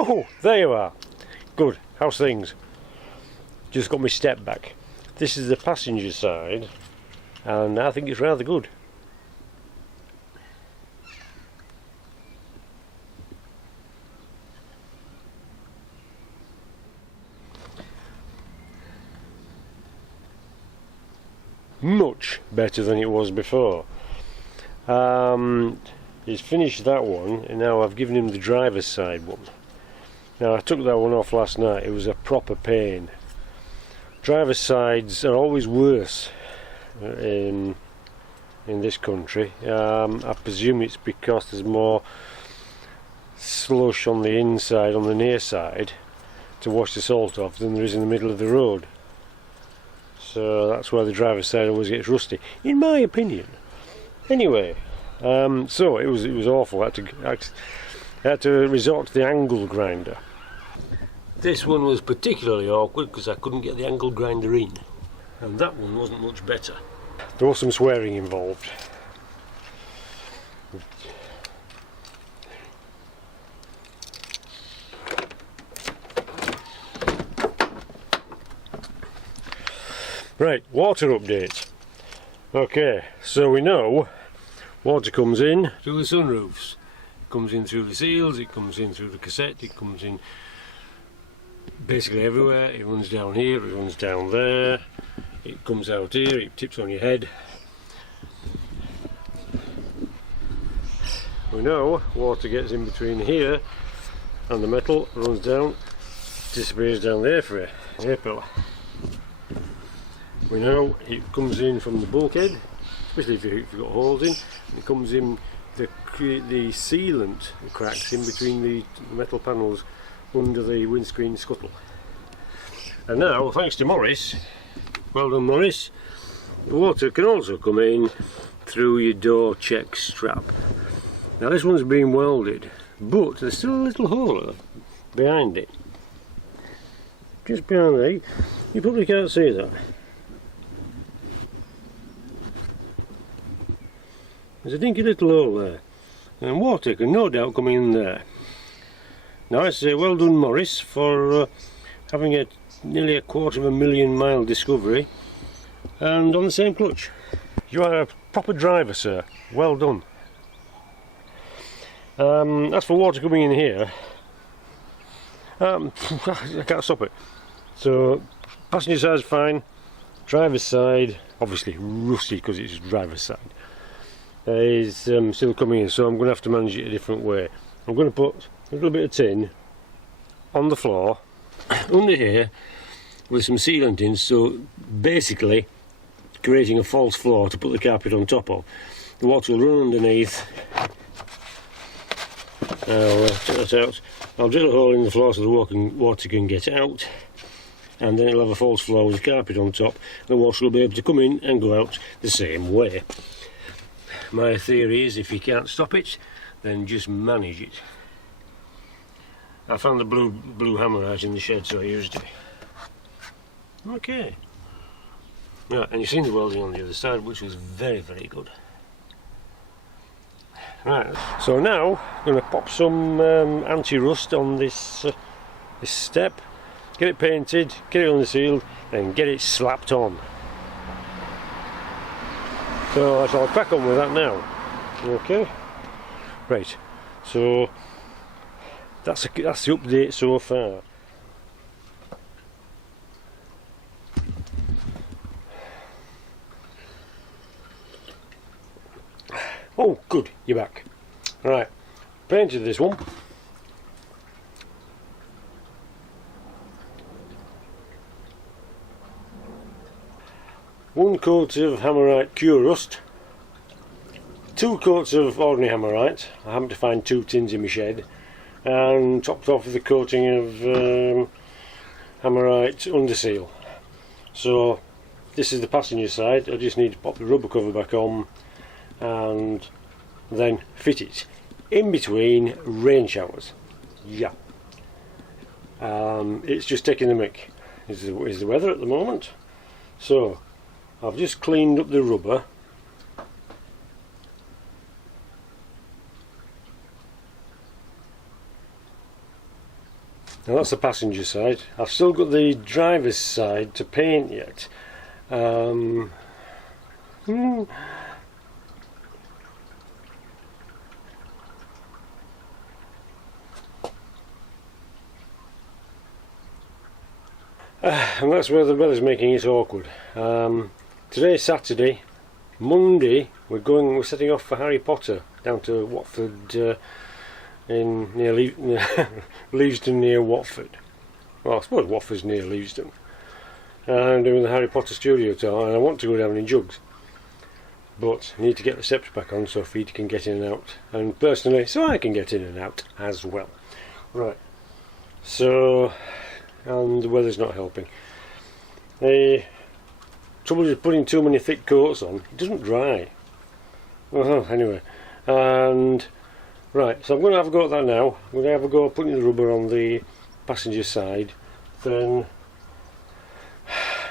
Oh, there you are. Good. How's things? Just got my step back. This is the passenger side, and I think it's rather good. Much better than it was before. He's finished that one, and now I've given him the driver's side one. Now I took that one off last night. It was a proper pain. Driver's sides are always worse in this country. I presume it's because there's more slush on the inside, on the near side, to wash the salt off than there is in the middle of the road. So that's why the driver's side always gets rusty, in my opinion. Anyway, so it was awful. I had to resort to the angle grinder. This one was particularly awkward because I couldn't get the angle grinder in, and that one wasn't much better. There was some swearing involved. Right, water update. Okay, so we know water comes in through the sunroofs. It comes in through the seals, it comes in through the cassette, it comes in basically everywhere. It runs down here, it runs down there, it comes out here, it tips on your head. We know water gets in between here and the metal, runs down, disappears down there for an air pillar. We know it comes in from the bulkhead, especially if you've got holes in. It comes in the sealant cracks in between the metal panels under the windscreen scuttle. And now, thanks to Morris, well done Morris, the water can also come in through your door check strap. Now this one's been welded, but there's still a little hole behind it. Just behind there, you probably can't see that. There's a dinky little hole there, and water can no doubt come in there. Now I say well done Morris for having nearly 250,000 mile discovery, and on the same clutch. You are a proper driver, sir. Well done. As for water coming in here, I can't stop it. So passenger side's fine, driver's side obviously rusty because it's driver's side. Is still coming in, so I'm going to have to manage it a different way. I'm going to put a little bit of tin on the floor under here with some sealant in, so basically creating a false floor to put the carpet on top of. The water will run underneath. I'll take that out. I'll drill a hole in the floor so the water can get out, and then it'll have a false floor with the carpet on top. The water will be able to come in and go out the same way. My theory is if you can't stop it, then just manage it. I found the blue hammerite in the shed, so I used it. Okay. Right, and you've seen the welding on the other side, which was very, very good. Right, so now I'm going to pop some anti-rust on this step, get it painted, get it unsealed, and get it slapped on. So I'll crack on with that now. Okay. Right. So that's the update so far. Oh, good. You're back. Right. Painted this one. One coat of hammerite cure rust, 2 coats of ordinary hammerite. I happened to find 2 tins in my shed, and topped off with a coating of hammerite underseal. So this is the passenger side. I just need to pop the rubber cover back on and then fit it in between rain showers. Yeah, it's just taking the mick is the weather at the moment. So I've just cleaned up the rubber. Now that's the passenger side. I've still got the driver's side to paint yet. And that's where the weather's making it awkward. Today's Saturday. Monday we're setting off for Harry Potter down to Watford, in near Leavesden, near Watford. Well, I suppose Watford's near Leavesden. I'm doing the Harry Potter studio tour, and I want to go down in Jugs, but I need to get the steps back on so Feed can get in and out, and personally so I can get in and out as well. Right, so, and the weather's not helping. The trouble is putting too many thick coats on, it doesn't dry. Well, anyway, and right, so I'm going to have a go at that now. I'm going to have a go at putting the rubber on the passenger side, then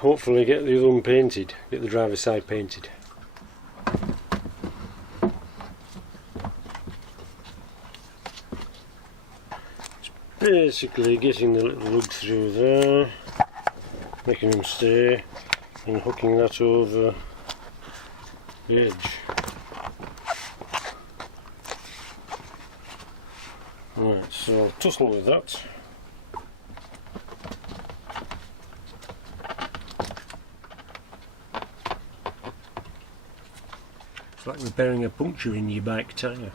hopefully get the other one painted, get the driver's side painted. It's basically getting the little lug through there, making them stay, and hooking that over the edge. Right, so I'll tussle with that. It's like repairing a puncture in your bike tyre.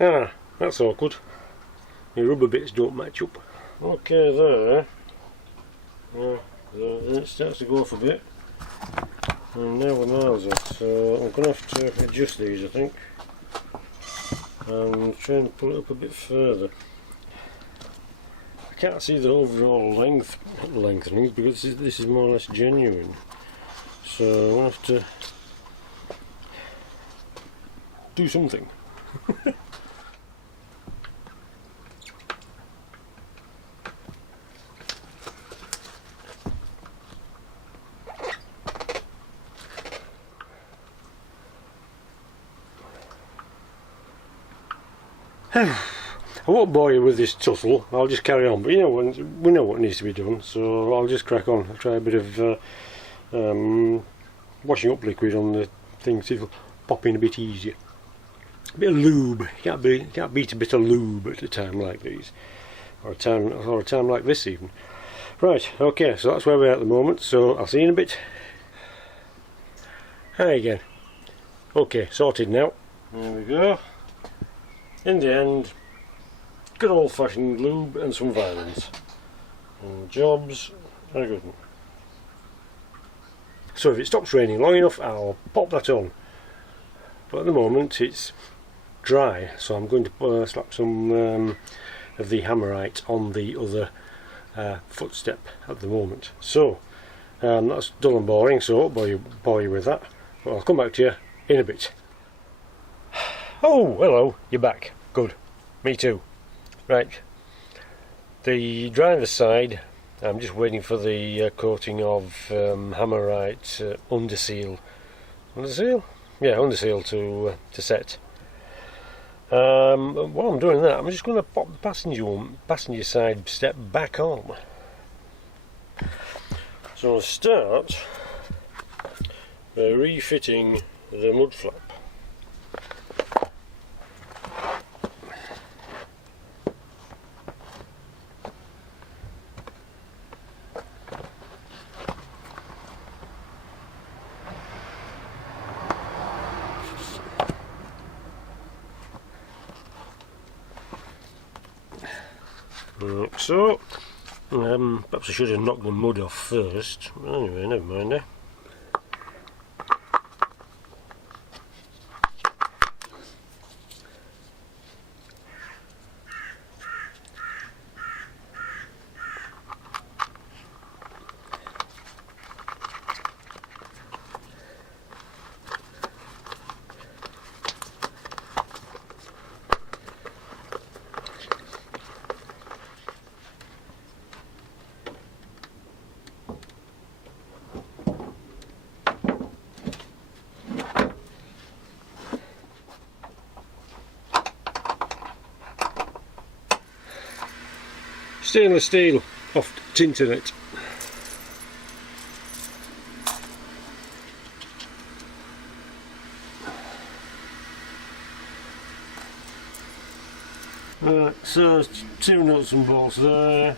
Ah, that's awkward. Your rubber bits don't match up. Okay, there. It starts to go off a bit. And now we're miles off, so I'm going to have to adjust these, I think. And try and pull it up a bit further. I can't see the overall lengthening because this is more or less genuine. So I'll have to do something. I won't bore you with this tussle, I'll just carry on, but you know, we know what needs to be done, so I'll just crack on. I'll try a bit of washing up liquid on the thing, see if it'll pop in a bit easier. A bit of lube, you can't beat a bit of lube at a time like these, or a time like this even. Right, okay, so that's where we are at the moment, so I'll see you in a bit. Hi again. Okay, sorted now. There we go. In the end, good old fashioned lube and some violence. And jobs are good. So if it stops raining long enough, I'll pop that on. But at the moment it's dry, so I'm going to slap some of the Hammerite on the other footstep at the moment. So that's dull and boring, so I won't bore you with that. But I'll come back to you in a bit. Oh, hello, you're back. Good. Me too. Right. The driver's side, I'm just waiting for the coating of Hammerite underseal. Underseal? Yeah, underseal to set. While I'm doing that, I'm just going to pop the passenger side step back on. So I'll start by refitting the mud flap. Like so. Perhaps I should have knocked the mud off first. Anyway, never mind, eh? stainless steel off tinting it. Right, so 2 nuts and bolts there.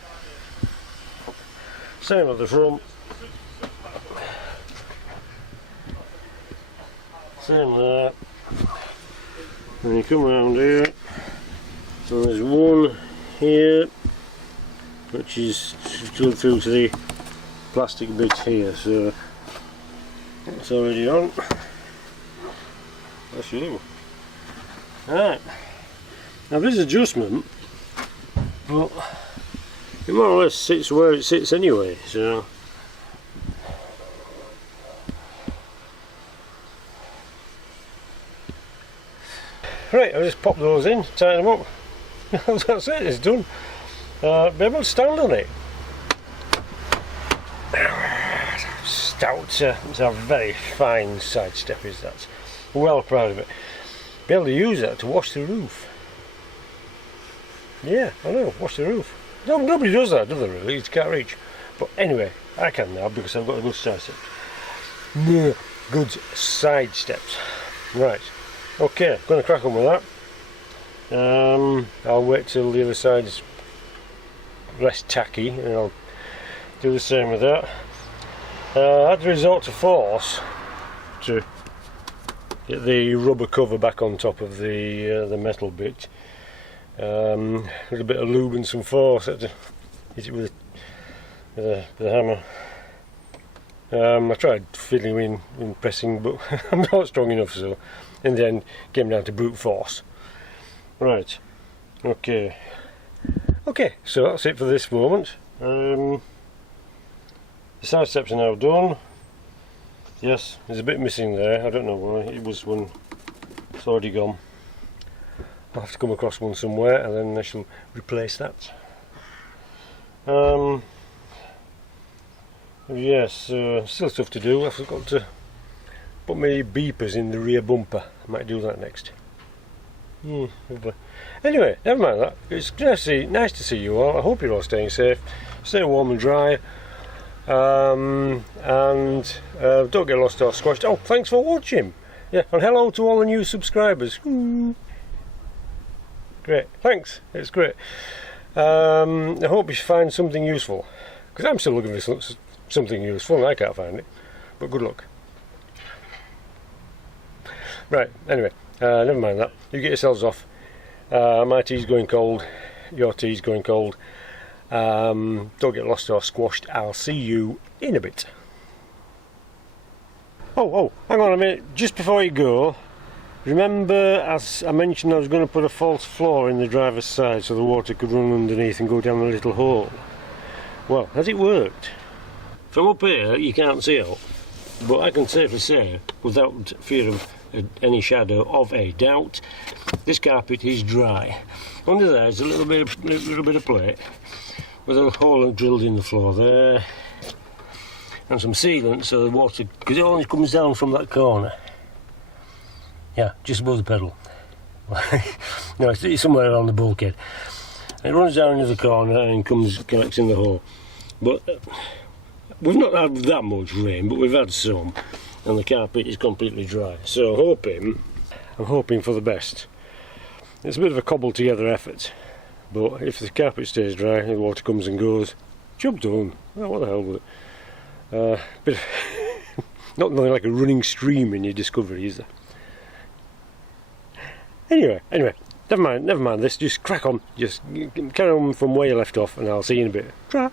Same at the front. Same there. And you come around here, and there's one here which is going through to the plastic bit here, so it's already on. That's you. Right, now this adjustment, but it more or less sits where it sits anyway, so right, I'll just pop those in, tighten them up. That's it, it's done. Be able to stand on it. Stout, it's a very fine side step, is that. Well proud of it. Be able to use that to wash the roof. Yeah, I know, wash the roof. No, nobody does that, do they really? You can't reach. But anyway, I can now because I've got a good side step. Yeah, good side steps. Right. Okay, going to crack on with that. I'll wait till the other side's less tacky and I'll do the same with that. I had to resort to force to get the rubber cover back on top of the metal bit. A little bit of lube and some force. I had to hit it with a hammer. I tried fiddling in pressing, but I'm not strong enough, so in the end came down to brute force. Right, okay, so that's it for this moment. The side steps are now done. Yes, there's a bit missing there, I don't know why, it was one, it's already gone. I'll have to come across one somewhere and then I shall replace that. Yes, still stuff to do. I forgot to put my beepers in the rear bumper. I might do that next. Anyway, never mind that. It's nice to see you all. I hope you're all staying safe. Stay warm and dry. And don't get lost or squashed. Oh, thanks for watching. Yeah, and hello to all the new subscribers. Great, thanks. It's great. I hope you find something useful. Because I'm still looking for something useful and I can't find it. But good luck. Right, anyway, never mind that. You get yourselves off. My tea's going cold. Your tea's going cold. Don't get lost or squashed. I'll see you in a bit. Oh, hang on a minute. Just before you go, remember as I mentioned I was going to put a false floor in the driver's side so the water could run underneath and go down the little hole. Well, has it worked? From up here you can't see it, but I can safely say, without fear of any shadow of a doubt, this carpet is dry. Under there is a little bit of plate with a hole drilled in the floor there, and some sealant so the water, because it only comes down from that corner. Yeah, just above the pedal. No, it's somewhere around the bulkhead. It runs down into the corner and collects in the hole. But we've not had that much rain, but we've had some, and the carpet is completely dry. So I'm hoping for the best. It's a bit of a cobbled together effort, but if the carpet stays dry, the water comes and goes. Job done. Oh, what the hell with it? But nothing like a running stream in your Discovery, is there? Anyway, never mind this. Just crack on. Just carry on from where you left off, and I'll see you in a bit. Try.